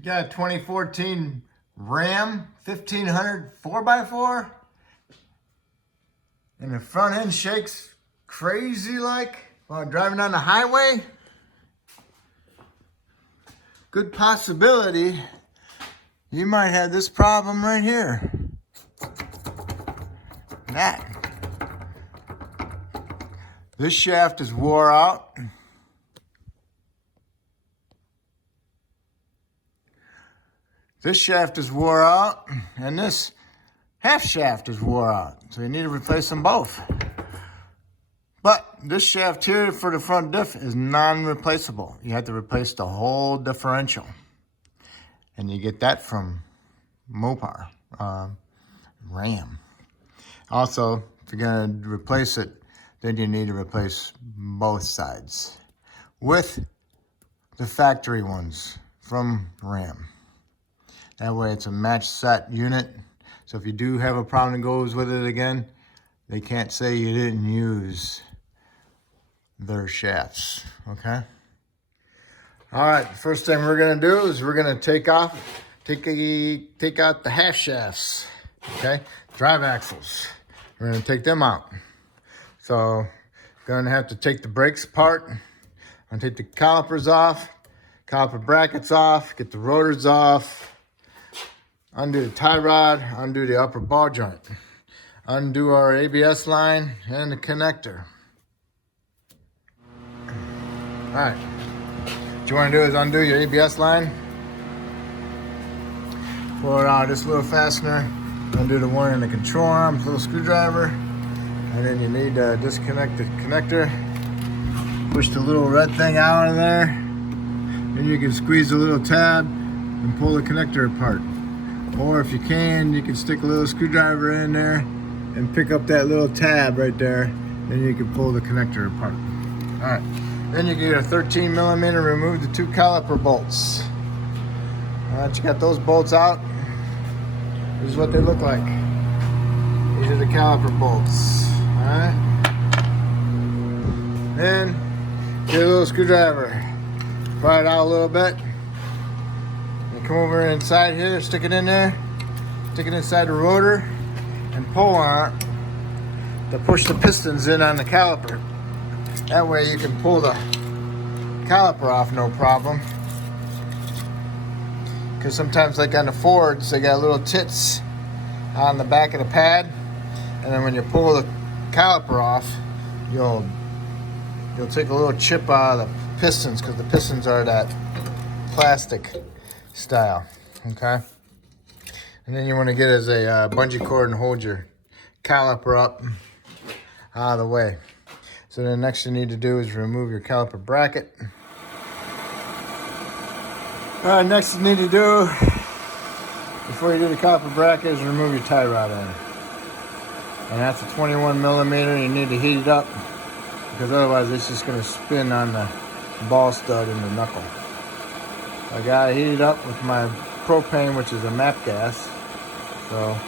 You got a 2014 Ram 1500 4x4 and the front end shakes crazy like while driving on the highway? Good possibility you might have this problem right here. That. This shaft is wore out. This shaft is wore out, and this half shaft is wore out. So you need to replace them both. But this shaft here for the front diff is non-replaceable. You have to replace the whole differential. And you get that from Mopar, Ram. Also, if you're gonna replace it, then you need to replace both sides with the factory ones from Ram. That way it's a match set unit. So if you do have a problem that goes with it again, they can't say you didn't use their shafts, okay? All right, first thing we're gonna do is we're gonna take out the half shafts, okay? Drive axles, we're gonna take them out. So, gonna have to take the brakes apart. I'm gonna take the calipers off, caliper brackets off, get the rotors off, undo the tie rod, undo the upper ball joint, undo our ABS line and the connector. All right, what you wanna do is undo your ABS line, pull it out of this little fastener, undo the one in the control arm, little screwdriver, and then you need to disconnect the connector, push the little red thing out of there, then you can squeeze the little tab and pull the connector apart. Or if you can stick a little screwdriver in there and pick up that little tab right there, then you can pull the connector apart. All right, then you get a 13 millimeter, remove the 2 caliper bolts. All right, you got those bolts out. This is what they look like. These are the caliper bolts. All right. Then get a little screwdriver, pry it out a little bit. And come over inside here, stick it in there, stick it inside the rotor, and pull on it to push the pistons in on the caliper. That way you can pull the caliper off no problem. Because sometimes, like on the Fords, they got little tits on the back of the pad, and then when you pull the caliper off, you'll take a little chip out of the pistons, because the pistons are that plastic style, okay? And then you want to get as a bungee cord and hold your caliper up out of the way. So then next you need to do is remove your caliper bracket. All right, next you need to do, before you do the caliper bracket, is remove your tie rod end. And that's a 21 millimeter. You need to heat it up, because otherwise it's just gonna spin on the ball stud and the knuckle. I got it heated up with my propane, which is a MAP gas. So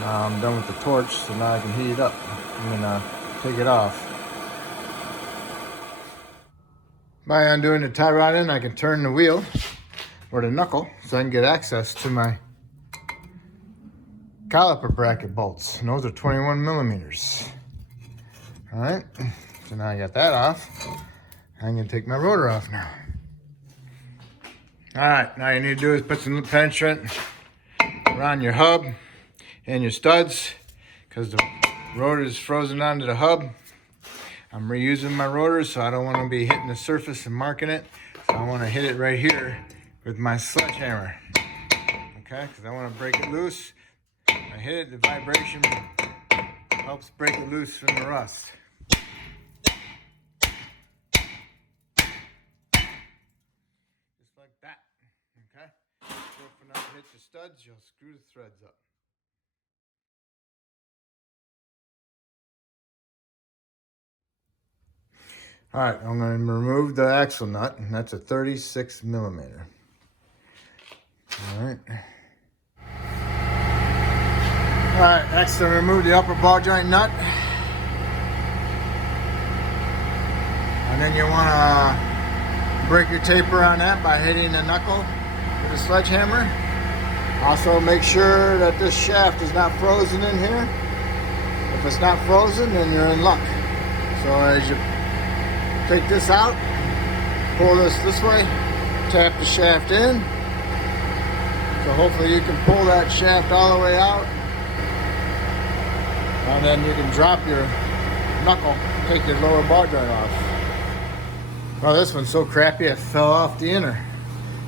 now I'm done with the torch, so now I can heat it up. Take it off. By undoing the tie rod end, I can turn the wheel or the knuckle so I can get access to my caliper bracket bolts. And those are 21 millimeters. All right, so now I got that off. I'm gonna take my rotor off now. All right, now you need to do is put some penetrant around your hub and your studs, because the rotor is frozen onto the hub. I'm reusing my rotor, so I don't want to be hitting the surface and marking it. So I want to hit it right here with my sledgehammer. Okay, because I want to break it loose. I hit it, the vibration helps break it loose from the rust. Just like that, okay? So if not hit your studs, you'll screw the threads up. All right, I'm going to remove the axle nut, and that's a 36 millimeter. All right. All right, next I remove the upper ball joint nut. And then you want to break your taper on that by hitting the knuckle with a sledgehammer. Also make sure that this shaft is not frozen in here. If it's not frozen, then you're in luck. So as you take this out, pull this way, tap the shaft in. So hopefully you can pull that shaft all the way out. And then you can drop your knuckle, take your lower ball joint off. Well, this one's so crappy it fell off the inner.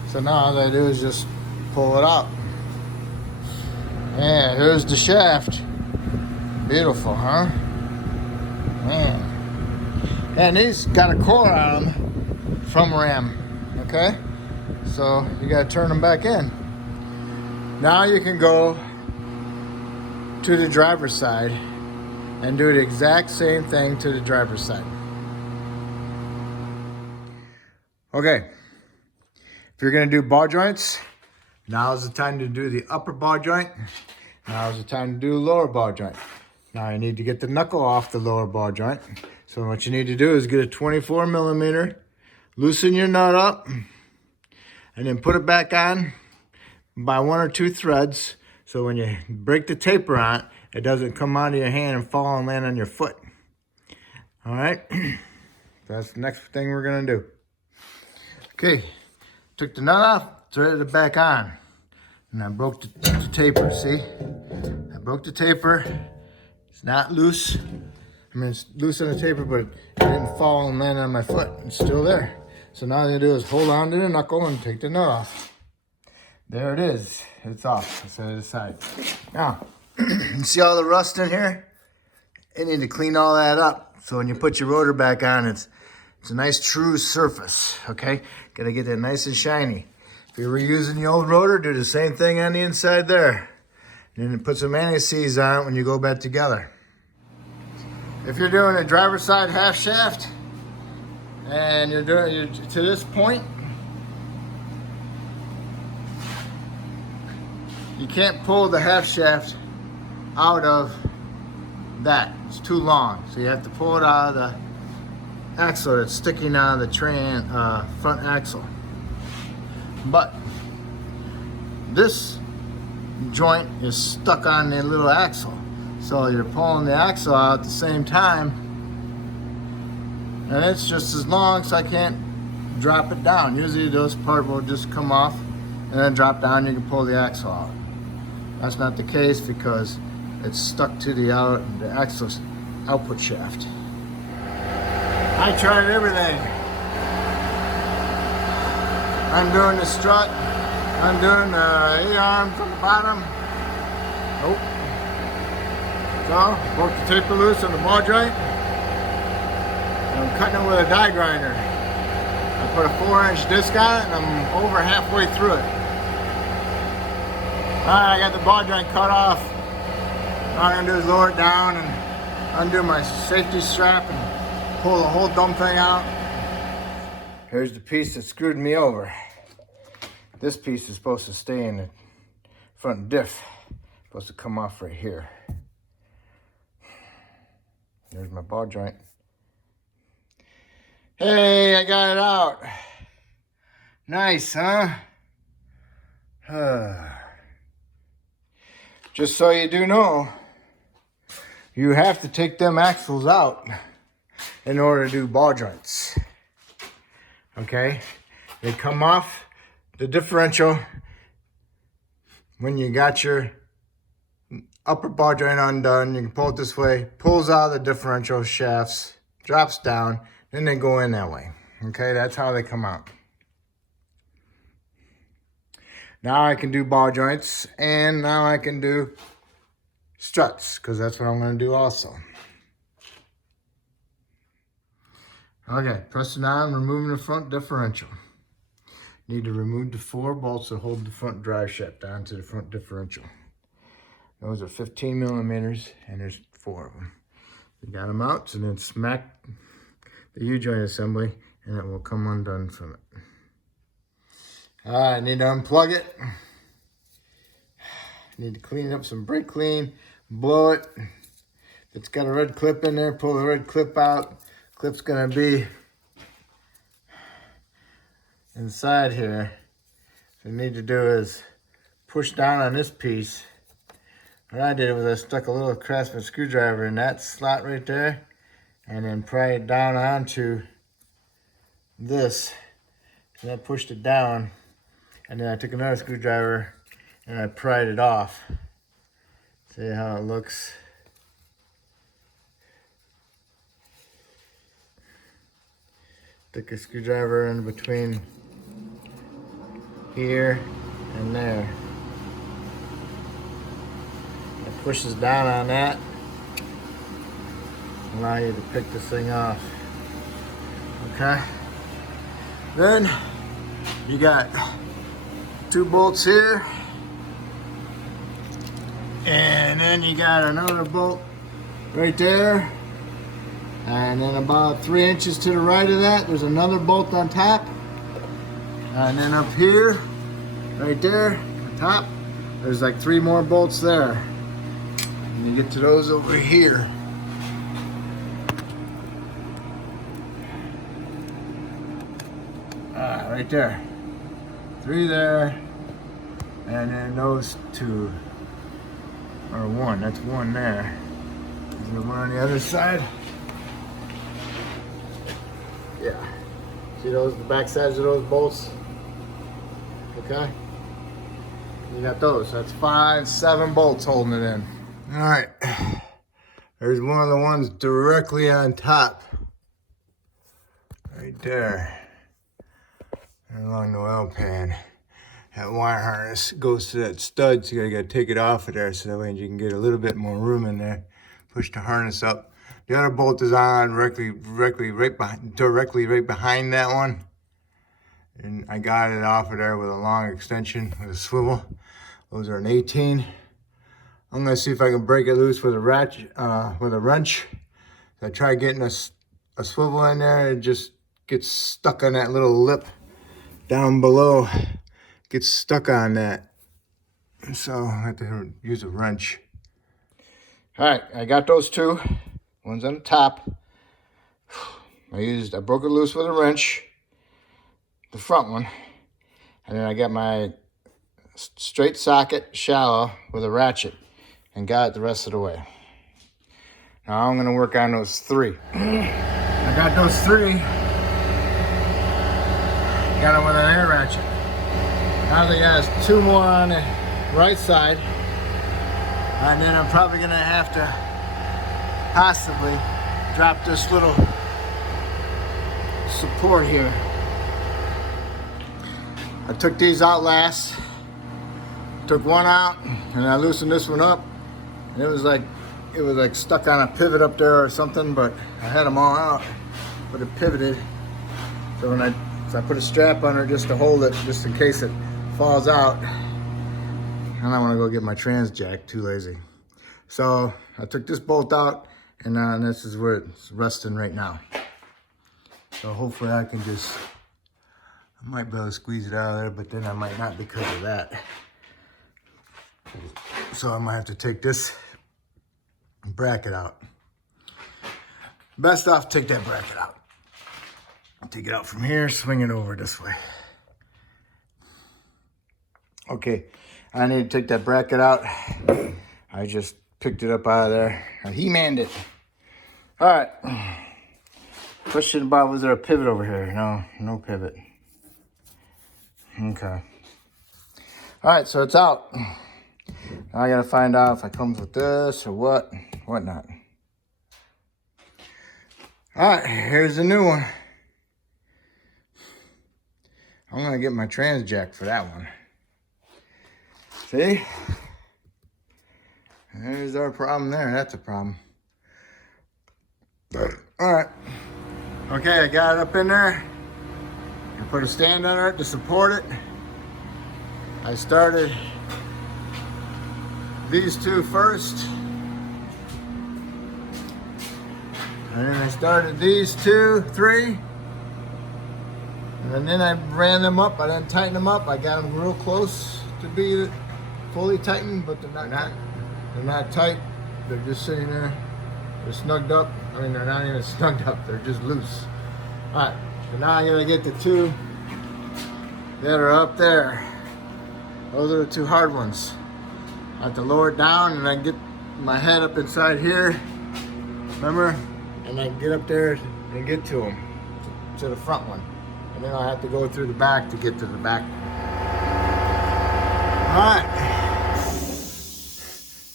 So now all I do is just pull it out. And here's the shaft. Beautiful, huh? Man. And these got a core on them from Ram, okay? So you gotta turn them back in. Now you can go to the driver's side and do the exact same thing to the driver's side. Okay, if you're gonna do ball joints, now's the time to do the upper ball joint. Now's the time to do lower ball joint. Now you need to get the knuckle off the lower ball joint. So what you need to do is get a 24 millimeter, loosen your nut up, and then put it back on by 1 or 2 threads. So when you break the taper on it, it doesn't come out of your hand and fall and land on your foot. All right, that's the next thing we're gonna do. Okay, took the nut off, threaded it back on, and I broke the taper, see? I broke the taper. It's not loose. I mean, it's loose on the taper, but it didn't fall and land on my foot. It's still there. So now all you do is hold on to the knuckle and take the nut off. There it is. It's off. Set it aside. Now, you see all the rust in here? You need to clean all that up. So when you put your rotor back on, it's a nice true surface, okay? Gotta get that nice and shiny. If you were using the old rotor, do the same thing on the inside there. And then put some anti-seize on it when you go back together. If you're doing a driver's side half shaft, and you're to this point, you can't pull the half shaft out of that. It's too long. So you have to pull it out of the axle that's sticking out of the front axle. But this joint is stuck on the little axle. So you're pulling the axle out at the same time, and it's just as long, so I can't drop it down. Usually this part will just come off and then drop down, and you can pull the axle out. That's not the case because it's stuck to the axle output shaft. I tried everything. Undoing the strut, undoing the A-arm from the bottom. Nope. So, broke the taper loose on the ball joint. And I'm cutting it with a die grinder. I put a 4-inch disc on it and I'm over halfway through it. Alright, I got the ball joint cut off. All I'm gonna do is lower it down and undo my safety strap and pull the whole dumb thing out. Here's the piece that screwed me over. This piece is supposed to stay in the front diff. It's supposed to come off right here. There's my ball joint. Hey, I got it out. Nice, huh? Just so you do know, you have to take them axles out in order to do ball joints. Okay? They come off the differential when you got your upper ball joint undone. You can pull it this way, pulls out the differential shafts, drops down, then they go in that way. Okay, that's how they come out. Now I can do ball joints, and now I can do struts, because that's what I'm going to do also. Okay, pressing on, removing the front differential. Need to remove the 4 bolts that hold the front drive shaft onto the front differential. Those are 15 millimeters, and there's 4 of them. You got them out, and then smack the U-joint assembly, and it will come undone from it. I need to unplug it. Need to clean up some brake clean, blow it. If it's got a red clip in there, pull the red clip out. Clip's gonna be inside here. So you need to do is push down on this piece. What I did was I stuck a little Craftsman screwdriver in that slot right there, and then pry it down onto this. And I pushed it down, and then I took another screwdriver and I pried it off. See how it looks? Stick a screwdriver in between here and there. It pushes down on that, allow you to pick this thing off. Okay. Then you got 2 bolts here, and then you got another bolt right there, and then about 3 inches to the right of that there's another bolt on top, and then up here right there on top there's like 3 more bolts there, and you get to those over here. Right there, 3 there, and then those 2, or 1, that's 1 there. Is there 1 on the other side? Yeah. See those, the back sides of those bolts? Okay. You got those, that's 5, 7 bolts holding it in. All right, there's one of the ones directly on top. Right there. Along the oil pan. That wire harness goes to that stud, so you gotta take it off of there so that way you can get a little bit more room in there. Push the harness up. The other bolt is on directly right behind that one. And I got it off of there with a long extension with a swivel. Those are an 18. I'm gonna see if I can break it loose with a wrench. So I try getting a swivel in there, and it just gets stuck on that little lip down below, gets stuck on that. So I have to use a wrench. All right, I got those 2. One's on the top. I broke it loose with a wrench, the front one. And then I got my straight socket shallow with a ratchet and got it the rest of the way. Now I'm gonna work on those 3. I got those 3. Got it with an air ratchet. Now they got 2 more on the right side. And then I'm probably gonna have to possibly drop this little support here. I took these out last. Took one out and I loosened this one up. And it was like stuck on a pivot up there or something, but I had them all out, but it pivoted. So when I put a strap on her just to hold it, just in case it falls out. I don't want to go get my trans jack, too lazy. So I took this bolt out, and this is where it's resting right now. So hopefully I can I might be able to squeeze it out of there, but then I might not because of that. So I might have to take this bracket out. Best off take that bracket out. Take it out from here, swing it over this way. Okay, I need to take that bracket out. I just picked it up out of there. I He-manned it. All right. Question about, was there a pivot over here? No, no pivot. Okay. All right, so it's out. Now I gotta find out if it comes with this or whatnot. All right, here's the new one. I'm gonna get my trans jack for that one. See? There's our problem there. That's a problem. All right. Okay, I got it up in there. I put a stand under it to support it. I started these 2 first. And then I started these 2, 3. And then I ran them up. I didn't tighten them up. I got them real close to be fully tightened, but they're not tight. They're just sitting there. They're snugged up. I mean, they're not even snugged up. They're just loose. All right. So now I gotta get the 2 that are up there. Those are the two hard ones. I have to lower it down and then get my head up inside here. Remember? And I get up there and get to them, to the front one. And then I have to go through the back to get to the back. All right.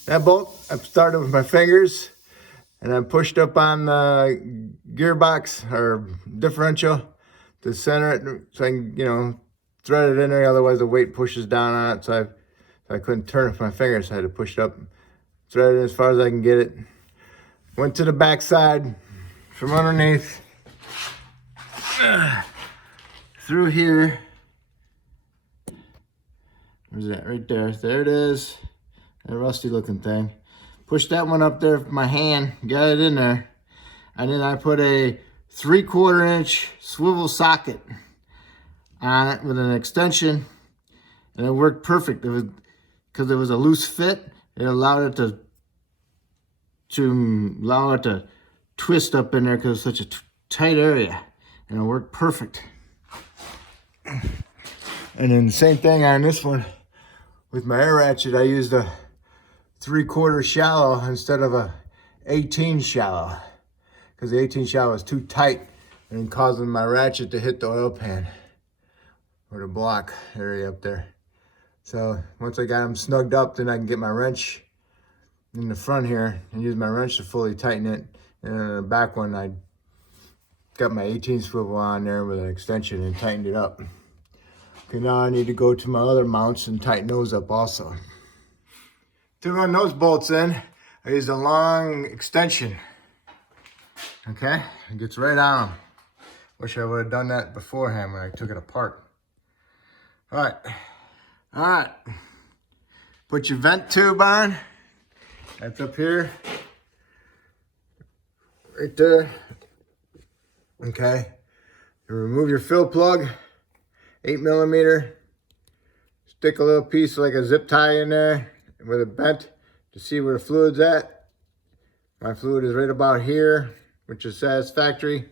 That bolt, I've started with my fingers and I pushed up on the gearbox or differential to center it so I can, you know, thread it in there. Otherwise the weight pushes down on it. So I couldn't turn it with my fingers. So I had to push it up, thread it as far as I can get it. Went to the back side from underneath, through here. Where's that? Right there. There it is. That rusty looking thing. Pushed that one up there with my hand, got it in there. And then I put a 3/4 inch swivel socket on it with an extension. And it worked perfect. It was, because it was a loose fit, it allowed it to twist up in there because it's such a tight area. And it worked perfect. And then the same thing on this one. With my air ratchet, I used a 3/4 shallow instead of a 18 shallow, because the 18 shallow is too tight and causing my ratchet to hit the oil pan or the block area up there. So once I got them snugged up, then I can get my wrench in the front here and use my wrench to fully tighten it. And then the back one, I got my 18 swivel on there with an extension and tightened it up. Okay, now I need to go to my other mounts and tighten those up also. To run those bolts in, I used a long extension. Okay, it gets right on them. Wish I would have done that beforehand when I took it apart. All right. Put your vent tube on. That's up here, right there. Okay, you remove your fill plug, 8mm. Stick a little piece like a zip tie in there with a bent to see where the fluid's at. My fluid is right about here, which is satisfactory.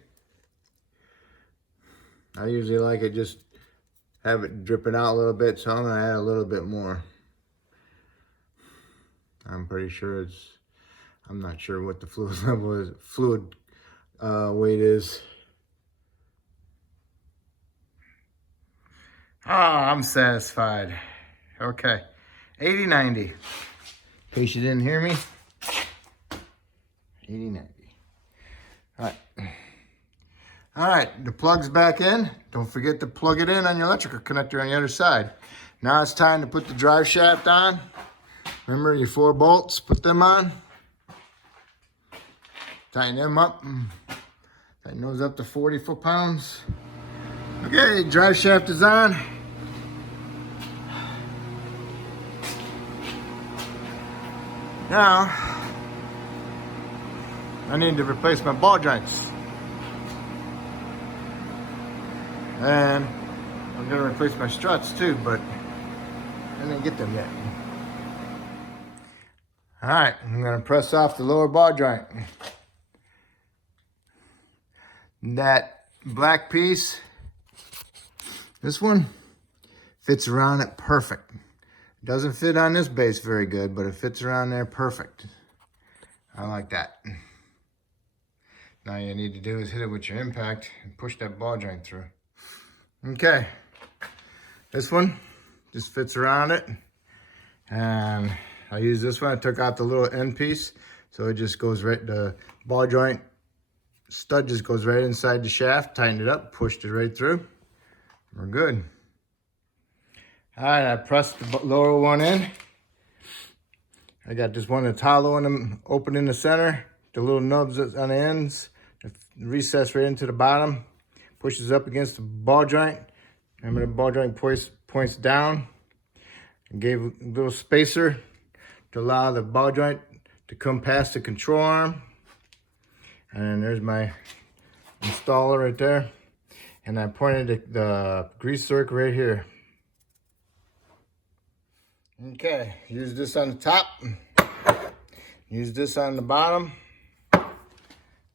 I usually like it just have it dripping out a little bit, so I'm gonna add a little bit more. I'm pretty sure I'm not sure what the fluid level is, weight is. Oh, I'm satisfied. Okay, 80-90. In case you didn't hear me, 80-90. All right, the plug's back in. Don't forget to plug it in on your electrical connector on the other side. Now it's time to put the drive shaft on. Remember your 4 bolts, put them on. Tighten them up. Tighten those up to 40 foot-pounds. Okay, drive shaft is on. Now, I need to replace my ball joints. And I'm gonna replace my struts too, but I didn't get them yet. All right, I'm gonna press off the lower ball joint. That black piece, this one, fits around it perfect. It doesn't fit on this base very good, but it fits around there perfect. I like that. Now all you need to do is hit it with your impact and push that ball joint through. Okay, this one just fits around it. And I use this one, I took out the little end piece, so it just goes right, the ball joint stud just goes right inside the shaft, tightened it up, pushed it right through. We're good. All right, I pressed the lower one in. I got this one that's hollow and open in the center, the little nubs on the ends, recess right into the bottom, pushes up against the ball joint. Remember the ball joint points down. I gave a little spacer to allow the ball joint to come past the control arm. And there's my installer right there. And I pointed the grease zerk right here. Okay, use this on the top. Use this on the bottom,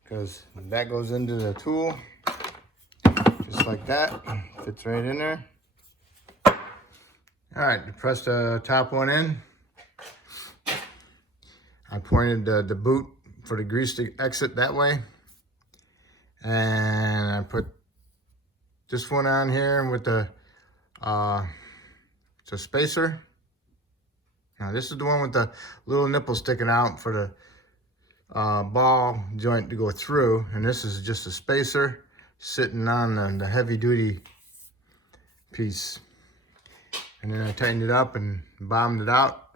because that goes into the tool, just like that. Fits right in there. All right, to press the top one in, I pointed the boot for the grease to exit that way. And I put this one on here with the it's a spacer. Now this is the one with the little nipple sticking out for the ball joint to go through, and this is just a spacer sitting on the heavy duty piece. And then I tightened it up and bombed it out.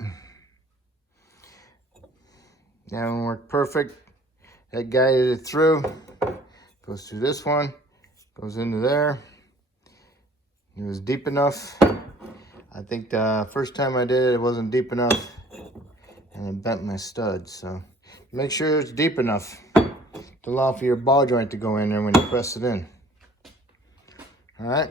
That one worked perfect. That guided it through. Goes through this one, goes into there. It was deep enough. I think the first time I did it, it wasn't deep enough, and it bent my stud. So make sure it's deep enough to allow for your ball joint to go in there when you press it in. All right.